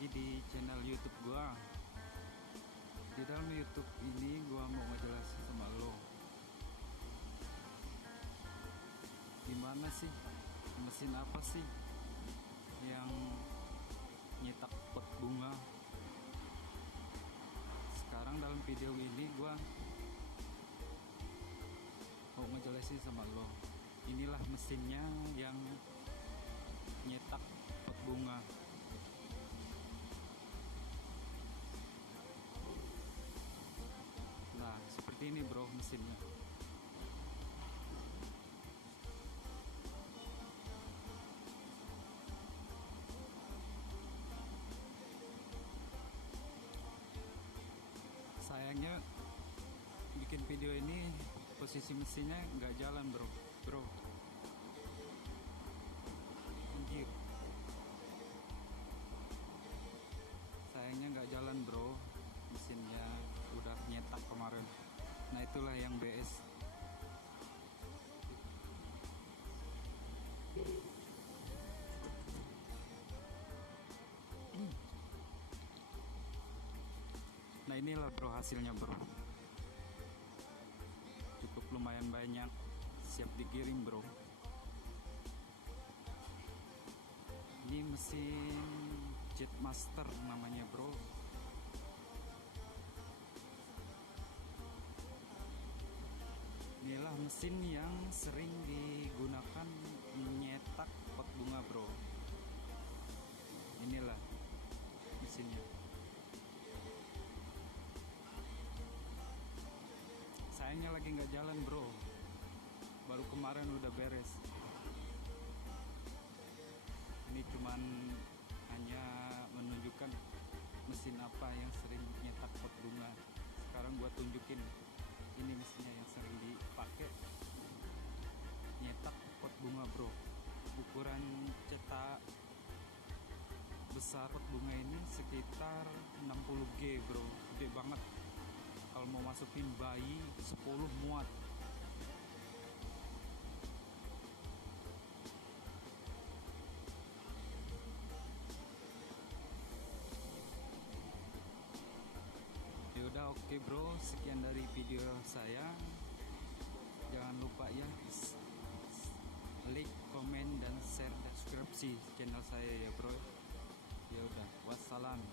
lagi di channel YouTube gua. Di dalam YouTube ini gua mau ngejelasin sama lo gimana sih, mesin apa sih yang nyetak pot bunga. Sekarang dalam video ini gua mau ngejelasin sama lo, inilah mesinnya yang nyetak pot bunga. Nah, seperti ini bro mesinnya. Sayangnya bikin video ini posisi mesinnya nggak jalan bro. Anjir, sayangnya nggak jalan bro, mesinnya udah nyetak kemarin. Nah itulah yang BS. Nah inilah bro hasilnya bro, cukup lumayan banyak, siap dikirim bro. Ini mesin Jetmaster namanya bro. Inilah mesin yang sering digunakan menyetak pot bunga bro. Inilah mesinnya. Sayangnya lagi nggak jalan bro, baru kemarin udah beres. Ini cuman hanya menunjukkan mesin apa yang sering nyetak pot bunga. Sekarang gua tunjukin, ini mesinnya yang sering dipakai nyetak pot bunga bro. Ukuran cetak besar pot bunga ini sekitar 60G bro, gede banget. Kalau mau masukin bayi 10 muat. Yaudah oke bro, sekian dari video saya. Jangan lupa ya like, komen, dan share, deskripsi channel saya ya bro. Yaudah, wassalam.